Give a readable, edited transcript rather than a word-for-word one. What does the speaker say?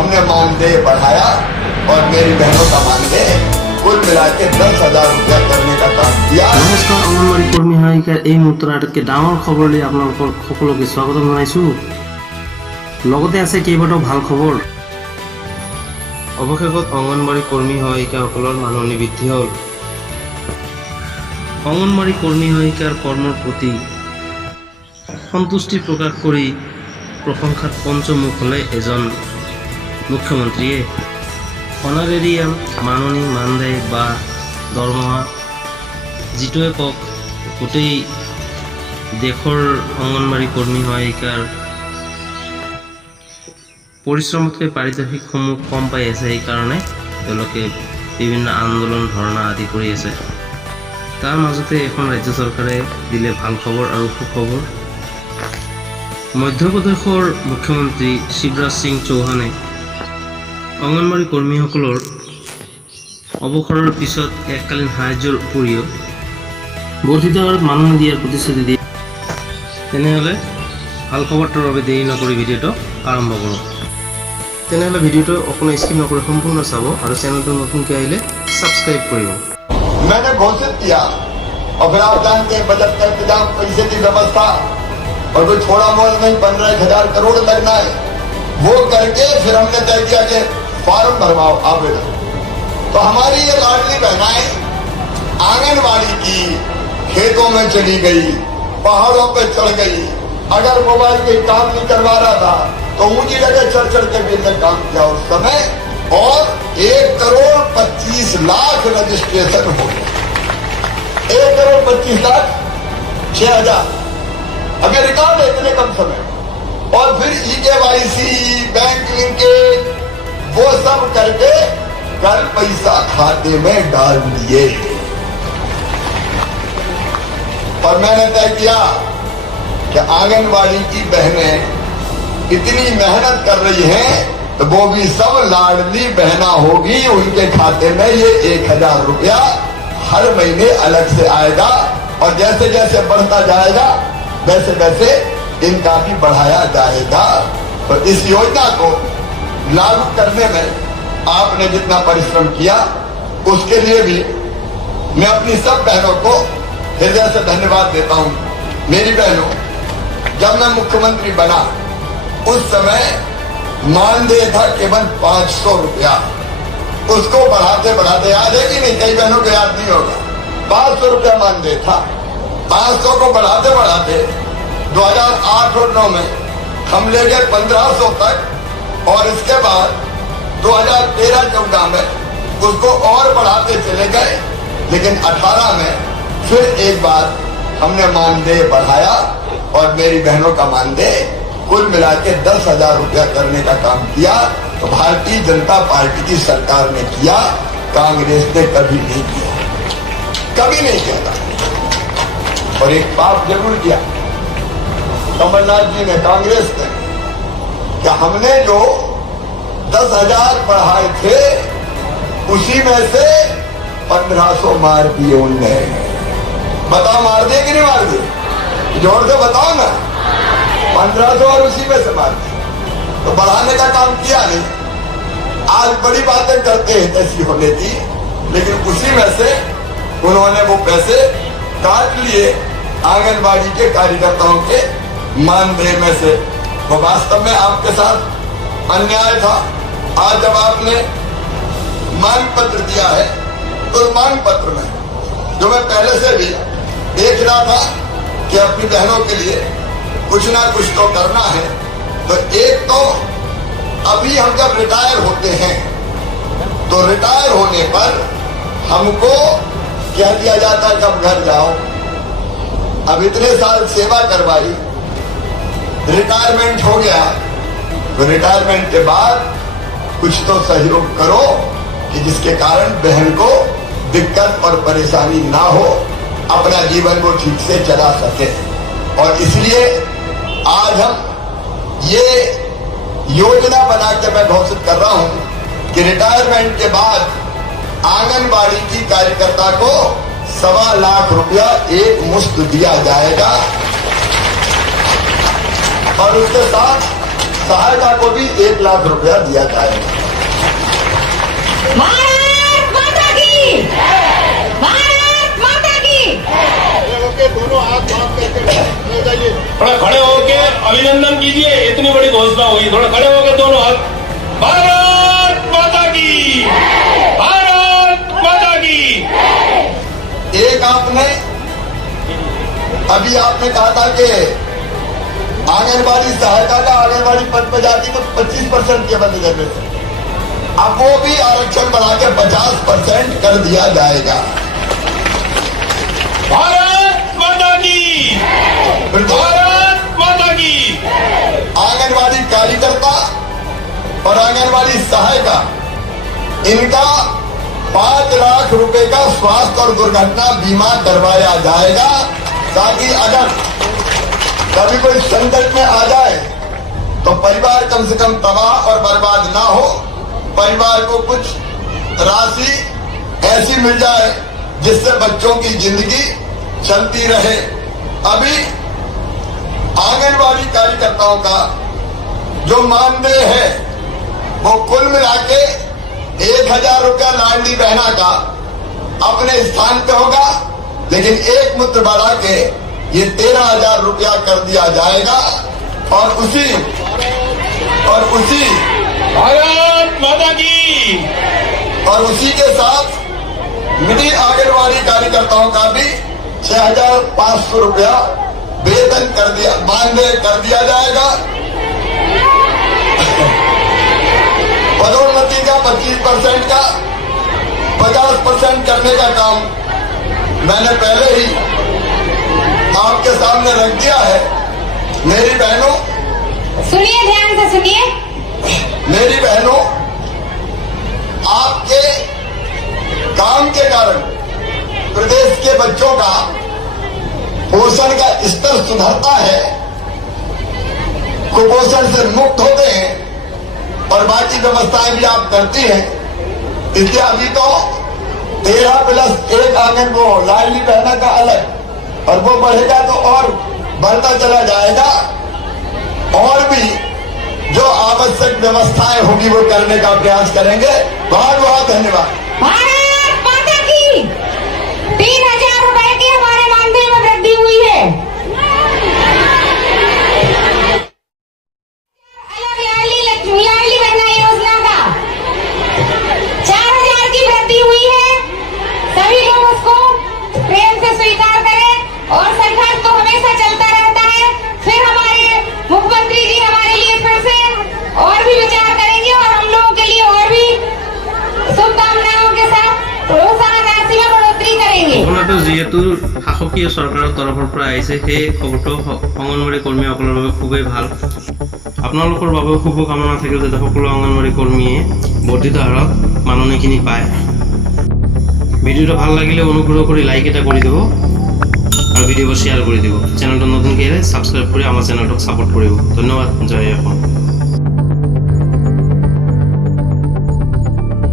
हमने मानदेय बढ़ाया और मेरी बहनों का मानदेय कुल मिला के 10,000 रुपया करने का काम किया। নমস্কাৰ অংগনবাড়ী কৰ্মী সহায়িকাৰ এই মুহূৰ্তৰ আটাইতকৈ ডাঙৰ খবৰলৈ আপোনালোকৰ সকলোকে স্বাগতম জনাইছোঁ। লগতে আছে কেইবাটাও ভাল খবৰ। অৱশেষত অংগনবাড়ী কৰ্মী সহায়িকাসকলৰ মাননি বৃদ্ধি হ'ল। অংগনবাড়ী কৰ্মী সহায়িকাৰ কৰ্মৰ প্ৰতি সন্তুষ্টি প্ৰকাশ কৰি প্ৰশংসাত পঞ্চমুখ হ'লে এজন মুখ্যমন্ত্ৰীয়ে। অনাৰেৰিয়াম, মাননি, মানদেয় বা দৰমহা যিটোৱে কওক, গোটেই দেশৰ অংগনবাড়ী কৰ্মী সহায়িকাৰ পৰিশ্ৰমতকৈ পাৰিতোষিকসমূহ কম পাই আছে। সেইকাৰণে তেওঁলোকে বিভিন্ন আন্দোলন, ধৰ্ণা আদি কৰি আছে। তাৰ মাজতে এখন ৰাজ্য চৰকাৰে দিলে ভাল খবৰ আৰু সুখবৰ। মধ্যপ্ৰদেশৰ মুখ্যমন্ত্ৰী শিৱৰাজ সিং চৌহানে অংগনবাড়ী কৰ্মীসকলৰ অৱসৰৰ পিছত এককালীন সাহায্যৰ উপৰিও বৰ্ধিত হাৰত মাননি দিয়াৰ প্ৰতিশ্ৰুতি দিয়ে। তেনেহ'লে ভাল খবৰটোৰ বাবে দেৰি নকৰি ভিডিঅ'টো আৰম্ভ কৰোঁ। তেনেহ'লে ভিডিঅ'টো অকণো স্কিপ নকৰি সম্পূৰ্ণ চাব আৰু চেনেলটো নতুনকৈ আহিলে ছাবস্ক্ৰাইব কৰিব। मैंने घोषित किया और फिर आप जानते हैं बजट का इंतजाम, पैसे की व्यवस्था और कोई छोड़ा मोल नहीं, 15,000 करोड़ लगना है। वो करके फिर हमने तय किया कि फॉर्म भरवाओ, आवेदन। तो हमारी ये लाडली बहनाएं आंगनबाड़ी की खेतों में चली गई, पहाड़ों पे चढ़ गई। अगर मोबाइल के काम नहीं करवा रहा था तो ऊंची जगह चढ़ के भी इन्हें काम किया उस समय, और 1,25,00,000 रजिस्ट्रेशन हो गया। 1,25,06,000 अगर रिकॉर्ड है इतने कम समय। और फिर EKYC, बैंक लिंकेज, वो सब करके कल पैसा खाते में डाल दिए। और मैंने तय किया कि आंगनबाड़ी की बहनें इतनी मेहनत कर रही हैं तो वो भी सब लाडली बहना होगी, उनके खाते में ये 1,000 रुपया हर महीने अलग से आएगा। और जैसे जैसे बढ़ता जाएगा वैसे वैसे इनका भी बढ़ाया जाएगा। तो इस योजना को लागू करने में आपने जितना परिश्रम किया उसके लिए भी मैं अपनी सब बहनों को हृदय से धन्यवाद देता हूं। मेरी बहनों, जब मैं मुख्यमंत्री बना उस समय मानदेय था केवल 500 रुपया। उसको बढ़ाते बढ़ाते, याद है कि नहीं, कई बहनों को याद नहीं होगा, 500 रुपया मानदेय था। 500 को बढ़ाते बढ़ाते 2008 और 9 में हम ले गए 1,500 तक, और इसके बाद 2013-14 में उसको और बढ़ाते चले गए। लेकिन 18 में फिर एक बार हमने मानदेय बढ़ाया और मेरी बहनों का मानदेय कुल मिला के 10,000 रुपया करने का काम किया। तो भारतीय जनता पार्टी की सरकार ने किया, कांग्रेस ने कभी नहीं किया, कभी नहीं किया। और एक पाप जरूर किया कमलनाथ जी ने, कांग्रेस ने, कि हमने जो 10,000 बढ़ाए थे उसी में से 1,500 मार दिए उनने। बताओ, मार दिए कि नहीं मार दिए? जोर से बताओ ना। 1,500 और उसी में से मार दिए। तो बढ़ाने का काम किया नहीं। आज बड़ी बातें करते हैं ऐसी होने की, लेकिन उसी में से उन्होंने वो पैसे काट लिए आंगनबाड़ी के कार्यकर्ताओं के मानदेय में से। वो वास्तव में आपके साथ अन्याय था। आज जब आपने मांग पत्र दिया है तो मांग पत्र में जो मैं पहले से भी देख रहा था कि अपनी बहनों के लिए कुछ ना कुछ तो करना है। तो एक तो अभी हम जब रिटायर होते हैं तो रिटायर होने पर हमको कह दिया जाता है कि अब घर जाओ। अब इतने साल सेवा करवाई, रिटायरमेंट हो गया, तो रिटायरमेंट के बाद कुछ तो सहयोग करो कि जिसके कारण बहन को दिक्कत और परेशानी ना हो, अपना जीवन को ठीक से चला सके। और इसलिए आज हम ये योजना बना के मैं घोषित कर रहा हूं कि रिटायरमेंट के बाद आंगनबाड़ी की कार्यकर्ता को 1.25 लाख रुपया एक मुश्त दिया जाएगा। और उसके साथ सहायता को भी 1 लाख रुपया दिया जाएगा। भारत माता की, भारत माता की। दोनों हाथ बांध करके जाइए। थोड़ा खड़े होके अभिनंदन कीजिए, इतनी बड़ी घोषणा हुई। थोड़ा खड़े होके दोनों हाथ। भारत माता की, भारत माता की। एक आपने अभी आपने कहा था कि आंगनबाड़ी सहायता का आंगनबाड़ी पद पर जाती तो 25% केवल रिजर्वेशन, अब वो भी आरक्षण बढ़ा के 50% कर दिया जाएगा। भारत माता की, भारत माता की। आंगनबाड़ी कार्यकर्ता और आंगनबाड़ी सहायिका, इनका 5 लाख रुपए का स्वास्थ्य और दुर्घटना बीमा करवाया जाएगा, ताकि अगर कभी कोई संकट में आ जाए तो परिवार कम से कम तबाह और बर्बाद ना हो, परिवार को कुछ राशि ऐसी मिल जाए जिससे बच्चों की जिंदगी चलती रहे। अभी आंगनबाड़ी कार्यकर्ताओं का जो मानदेय है वो कुल मिला के 1000 रुपया लाडली बहना का अपने स्थान पे होगा, लेकिन एक मुद्र बढ़ा के ये 13,000 रुपया कर दिया जाएगा। और उसी भारत माता की। और उसी के साथ मिडिल आंगनबाड़ी कार्यकर्ताओं का भी 6,500 रुपया वेतन कर दिया, मानदेय कर दिया जाएगा। पदोन्नति का 25% का 50% करने का काम मैंने पहले ही आपके सामने रख दिया है। मेरी बहनों, सुनिए, ध्यान से सुनिए। मेरी बहनों, आपके काम के कारण प्रदेश के बच्चों का पोषण का स्तर सुधरता है, कुपोषण से मुक्त होते हैं और बाकी व्यवस्थाएं भी आप करती हैं। इसलिए अभी तो 13+1 आंगन वो लाडली बहना का अलग, और वो बढ़ेगा तो और बढ़ता चला जाएगा। और भी जो आवश्यक व्यवस्थाएं होगी वो करने का प्रयास करेंगे। बहुत बहुत धन्यवाद। भारत माता की। 3,000 रुपए की हमारे मानदेय में वृद्धि हुई है। अलग लाडली बहना योजना का 4,000 की वृद्धि हुई है। सभी लोग उसको प्रेम से स्वीकार करें और संघर्ष तो हमेशा चलता रहता है। फिर हमारे मुख्यमंत्री जी हमारे लिए फिर से और भी विचार करेंगे और हम लोगों के लिए और भी शुभकामनाओं के साथ प्रोत्साहन राशि में बढ़ोतरी करेंगे। ঘটনাটো যিহেতু শাসকীয় চৰকাৰৰ তৰফৰ পৰা আহিছে, সেই খবৰটো অংগনবাড়ী কৰ্মীসকলৰ বাবে খুবেই ভাল। আপোনালোকৰ বাবে শুভকামনা থাকিল যাতে সকলো অংগনবাড়ী কৰ্মীয়ে বৰ্ধিত হাৰত মাননিখিনি পায়। ভিডিওটা ভাল লাগিলে অনুগ্ৰহ কৰি লাইক এটা কৰি দিব আৰু ভিডিঅ'বোৰ শ্বেয়াৰ কৰি দিব। চেনেলটো নতুনকৈ আহিলে ছাবস্ক্ৰাইব কৰি আমাৰ চেনেলটোক ছাপোৰ্ট কৰিব। ধন্যবাদ। জয় অসম।